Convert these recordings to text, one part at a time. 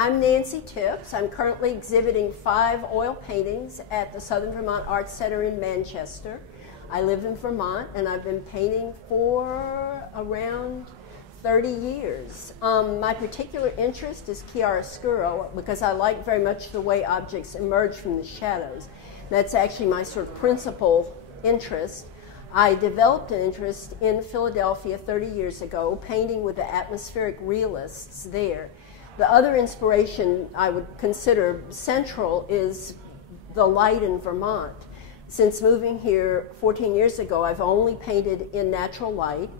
I'm Nancy Tips. I'm currently exhibiting 5 oil paintings at the Southern Vermont Arts Center in Manchester. I live in Vermont, and I've been painting for around 30 years. My particular interest is chiaroscuro because I like very much the way objects emerge from the shadows. That's actually my sort of principal interest. I developed an interest in Philadelphia 30 years ago, painting with the atmospheric realists there. The other inspiration I would consider central is the light in Vermont. Since moving here 14 years ago, I've only painted in natural light,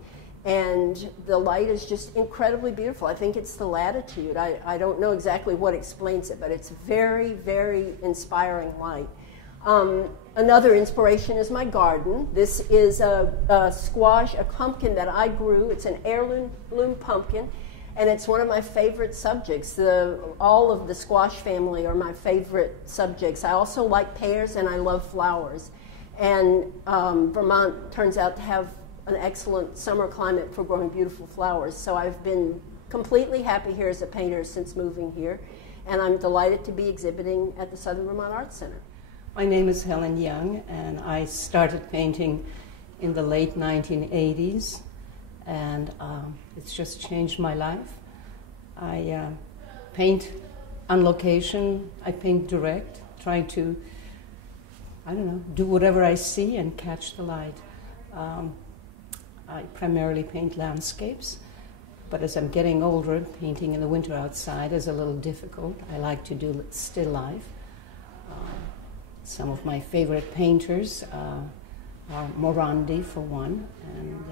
and the light is just incredibly beautiful. I think it's the latitude. I don't know exactly what explains it, but it's very, very inspiring light. Another inspiration is my garden. This is a squash, a pumpkin that I grew. It's an heirloom pumpkin, and it's one of my favorite subjects. All of the squash family are my favorite subjects. I also like pears, and I love flowers. And Vermont turns out to have an excellent summer climate for growing beautiful flowers. So I've been completely happy here as a painter since moving here, and I'm delighted to be exhibiting at the Southern Vermont Arts Center. My name is Helen Young, and I started painting in the late 1980s, and it's just changed my life. I paint on location. I paint direct, trying to, I don't know, do whatever I see and catch the light. I primarily paint landscapes, but as I'm getting older, painting in the winter outside is a little difficult. I like to do still life. Some of my favorite painters are Morandi, for one, and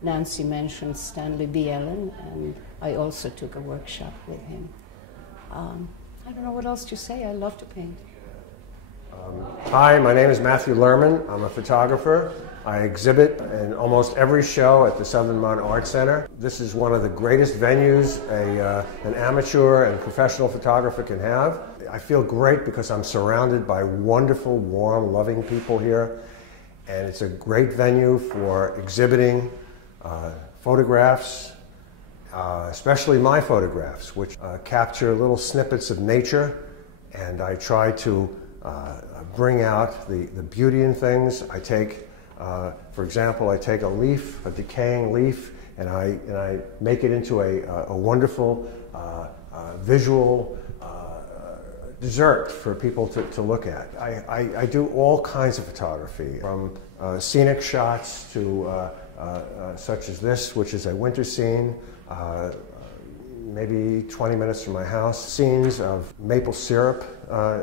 Nancy mentioned Stanley B. Ellen, and I also took a workshop with him. I don't know what else to say. I love to paint. Hi, my name is Matthew Lerman. I'm a photographer. I exhibit in almost every show at the Southern Vermont Arts Center. This is one of the greatest venues an amateur and professional photographer can have. I feel great because I'm surrounded by wonderful, warm, loving people here. And it's a great venue for exhibiting photographs, especially my photographs, which capture little snippets of nature. And I try to bring out the beauty in things. I take, for example, I take a leaf, a decaying leaf, and I make it into a wonderful visual dessert for people to look at. I do all kinds of photography, from scenic shots to such as this, which is a winter scene, maybe 20 minutes from my house, scenes of maple syrup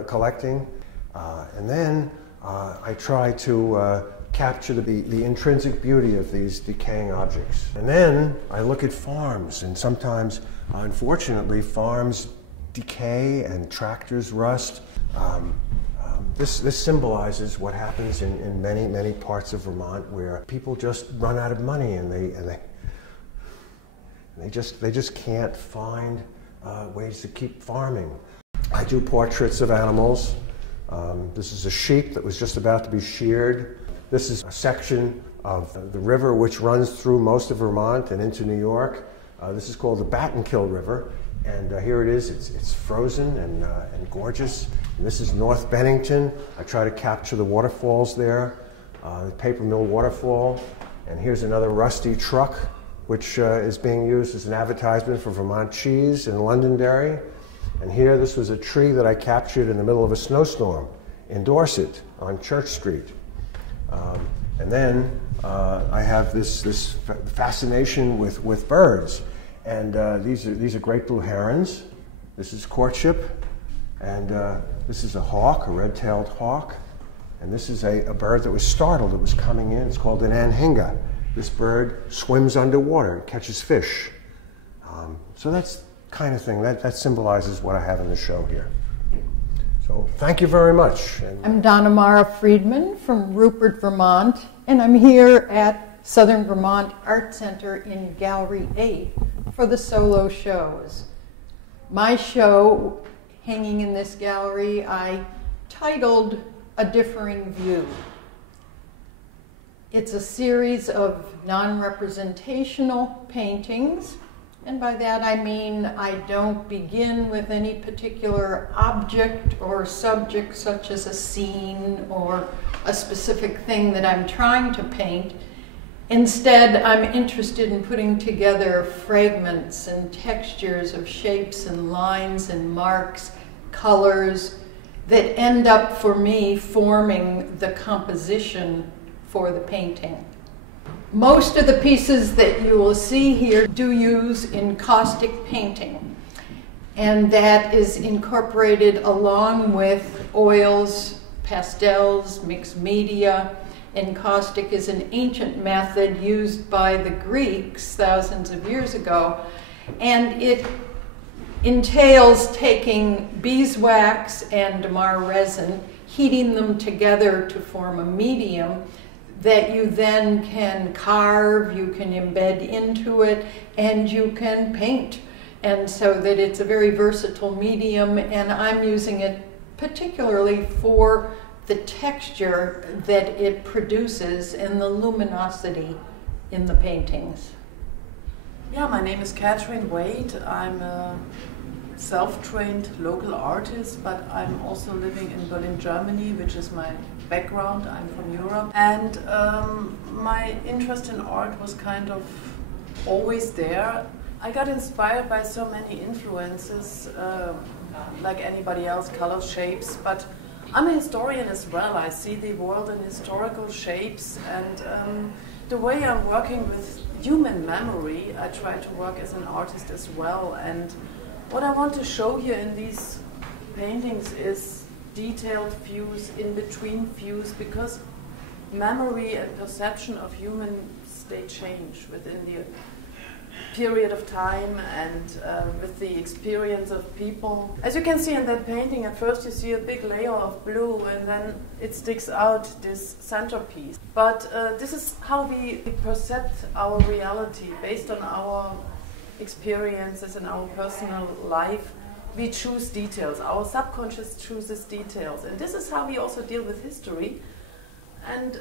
collecting, and then I try to capture the intrinsic beauty of these decaying objects. And then I look at farms, and sometimes, unfortunately, farms decay and tractors rust. This symbolizes what happens in many parts of Vermont, where people just run out of money and they just can't find ways to keep farming. I do portraits of animals. This is a sheep that was just about to be sheared. This is a section of the river which runs through most of Vermont and into New York. This is called the Battenkill River, and here it is. It's frozen and gorgeous. And this is North Bennington. I try to capture the waterfalls there, the Paper Mill Waterfall. And here's another rusty truck, which is being used as an advertisement for Vermont cheese in Londonderry. And here, this was a tree that I captured in the middle of a snowstorm in Dorset on Church Street. And then I have this fascination with birds. And these are great blue herons. This is courtship. And this is a hawk, a red-tailed hawk. And this is a bird that was startled. It was coming in. It's called an anhinga. This bird swims underwater and catches fish. So that's kind of thing. That symbolizes what I have in the show here. So thank you very much. I'm Donna Friedman from Rupert, Vermont, and I'm here at Southern Vermont Art Center in Gallery 8 for the solo shows. My show, hanging in this gallery, I titled A Differing View. It's a series of non-representational paintings And by that I mean I don't begin with any particular object or subject, such as a scene or a specific thing that I'm trying to paint. Instead, I'm interested in putting together fragments and textures of shapes and lines and marks, colors, that end up for me forming the composition for the painting. Most of the pieces that you will see here do use encaustic painting, and that is incorporated along with oils, pastels, mixed media. Encaustic is an ancient method used by the Greeks thousands of years ago, and it entails taking beeswax and damar resin, heating them together to form a medium that you then can carve, you can embed into it, and you can paint. And so that it's a very versatile medium, and I'm using it particularly for the texture that it produces and the luminosity in the paintings. Yeah, my name is Catherine Wade. I'm a self-trained local artist, but I'm also living in Berlin, Germany, which is my background. I'm from Europe. And my interest in art was kind of always there. I got inspired by so many influences, like anybody else, colors, shapes, but I'm a historian as well. I see the world in historical shapes, and the way I'm working with human memory, I try to work as an artist as well. And what I want to show here in these paintings is detailed views, in between views, because memory and perception of humans, they change within the period of time and with the experience of people. As you can see in that painting, at first you see a big layer of blue, and then it sticks out this centerpiece. But this is how we perceive our reality based on our experiences in our personal life. We choose details. Our subconscious chooses details, and this is how we also deal with history. And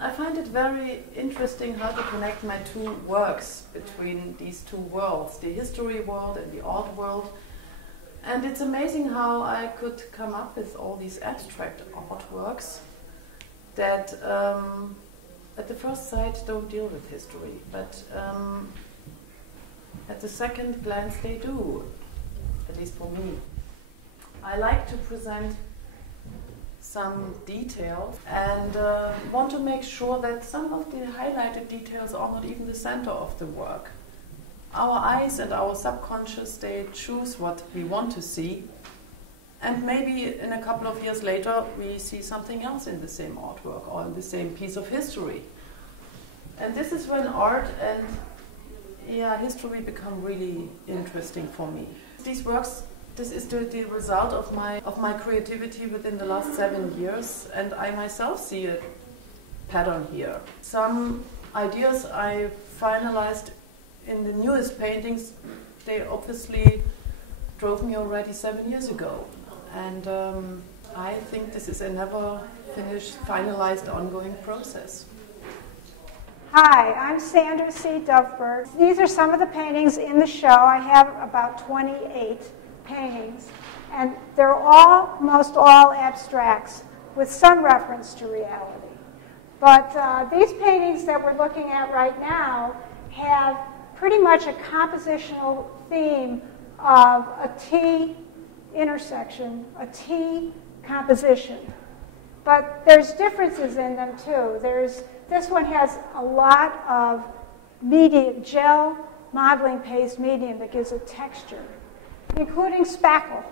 I find it very interesting how to connect my two works between these two worlds, the history world and the art world. And it's amazing how I could come up with all these abstract artworks that at the first sight don't deal with history, but at the second glance they do, at least for me. I like to present some details and want to make sure that some of the highlighted details are not even the center of the work. Our eyes and our subconscious, they choose what we want to see, and maybe in a couple of years later we see something else in the same artwork or in the same piece of history. And this is when art and history become really interesting for me. These works, this is the result of my creativity within the last 7 years, and I myself see a pattern here. Some ideas I finalized in the newest paintings, they obviously drove me already 7 years ago. And I think this is a never finished, finalized, ongoing process. Hi, I'm Sandra C. Dovberg. These are some of the paintings in the show. I have about 28 paintings, and they're almost all abstracts with some reference to reality. But these paintings that we're looking at right now have pretty much a compositional theme of a T intersection, a T composition. But there's differences in them too. This one has a lot of medium, gel modeling paste medium that gives it texture, including spackle.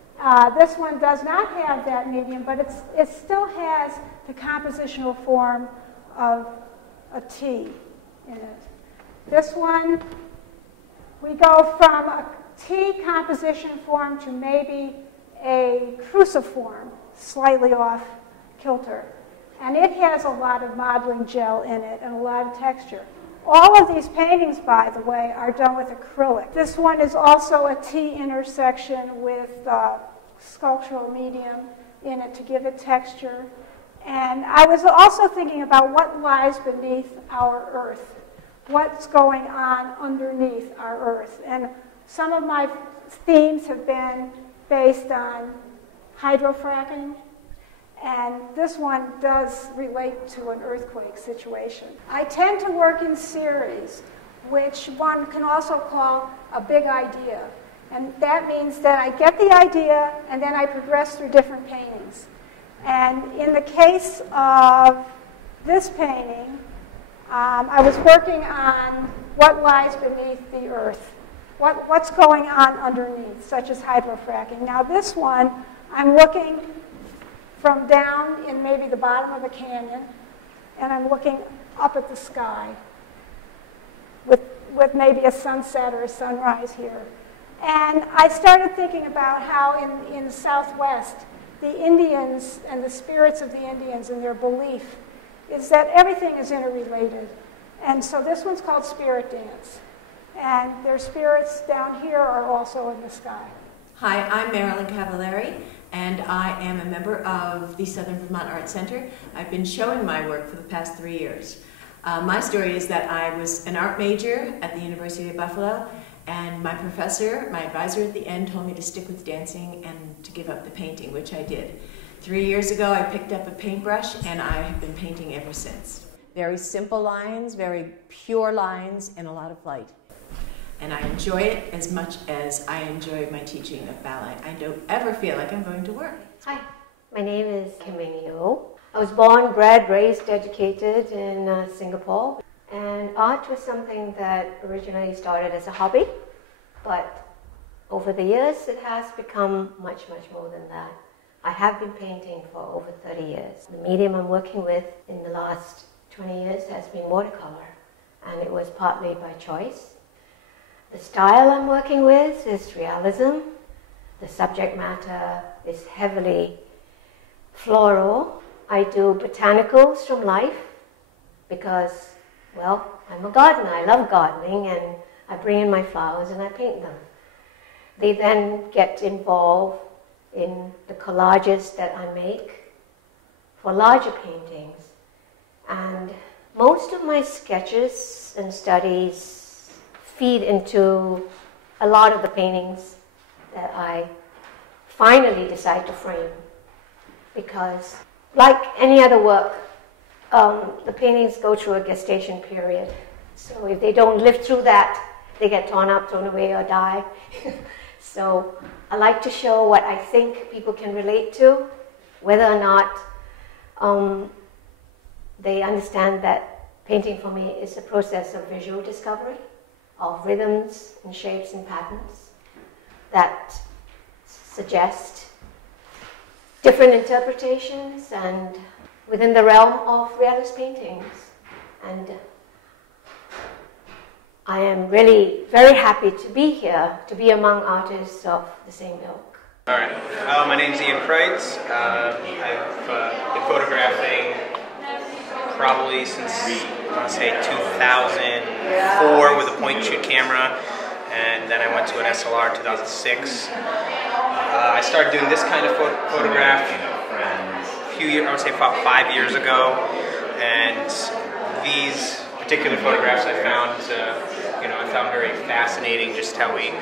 This one does not have that medium, but it still has the compositional form of a T in it. This one, we go from a T composition form to maybe a cruciform, slightly off kilter. And it has a lot of modeling gel in it and a lot of texture. All of these paintings, by the way, are done with acrylic. This one is also a T intersection with sculptural medium in it to give it texture. And I was also thinking about what lies beneath our earth, what's going on underneath our earth. And some of my themes have been based on hydrofracking, and this one does relate to an earthquake situation. I tend to work in series, which one can also call a big idea. And that means that I get the idea and then I progress through different paintings. And in the case of this painting, I was working on what lies beneath the earth, what's going on underneath, such as hydrofracking. Now this one, I'm looking from down in maybe the bottom of a canyon, and I'm looking up at the sky with maybe a sunset or a sunrise here. And I started thinking about how in the Southwest, the Indians and the spirits of the Indians and their belief is that everything is interrelated. And so this one's called Spirit Dance. And their spirits down here are also in the sky. Hi, I'm Marilyn Cavallari, and I am a member of the Southern Vermont Art Center. I've been showing my work for the past 3 years. My story is that I was an art major at the University of Buffalo, and my professor, my advisor at the end, told me to stick with dancing and to give up the painting, which I did. 3 years ago, I picked up a paintbrush, and I have been painting ever since. Very simple lines, very pure lines, and a lot of light. And I enjoy it as much as I enjoy my teaching of ballet. I don't ever feel like I'm going to work. Hi, my name is Kamini Chin. I was born, bred, raised, educated in Singapore. And art was something that originally started as a hobby, but over the years it has become much, much more than that. I have been painting for over 30 years. The medium I'm working with in the last 20 years has been watercolor, and it was partly by choice. The style I'm working with is realism. The subject matter is heavily floral. I do botanicals from life because, well, I'm a gardener. I love gardening, and I bring in my flowers and I paint them. They then get involved in the collages that I make for larger paintings. And most of my sketches and studies feed into a lot of the paintings that I finally decide to frame. Because like any other work, the paintings go through a gestation period. So if they don't live through that, they get torn up, thrown away, or die. So I like to show what I think people can relate to, whether or not they understand that painting for me is a process of visual discovery, of rhythms and shapes and patterns that suggest different interpretations and within the realm of realist paintings. And I am really very happy to be here, to be among artists of the same ilk. All right. My name's Ian Kreitz. I've been photographing probably since, I want to say, 2004 with a point-and-shoot camera, and then I went to an SLR in 2006. I started doing this kind of photograph a few years, I would say about 5 years ago, and these particular photographs I found very fascinating. Just how we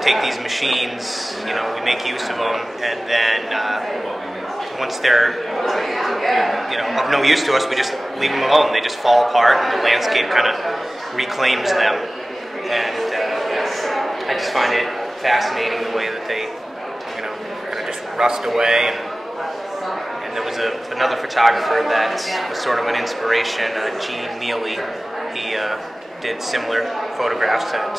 take these machines, we make use of them, and then once they're of no use to us, we just leave them alone. They just fall apart, and the landscape kind of reclaims them. And I just find it fascinating the way that they, kind of just rust away. And there was another photographer that was sort of an inspiration, Gene Neely. He did similar photographs. And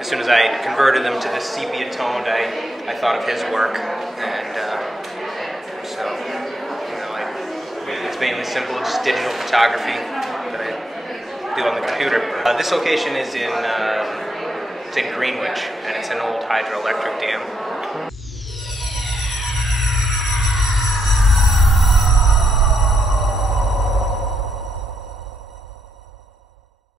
as soon as I converted them to the sepia toned, I thought of his work, and so it's mainly simple, just digital photography that I do on the computer. This location is in Greenwich, and it's an old hydroelectric dam.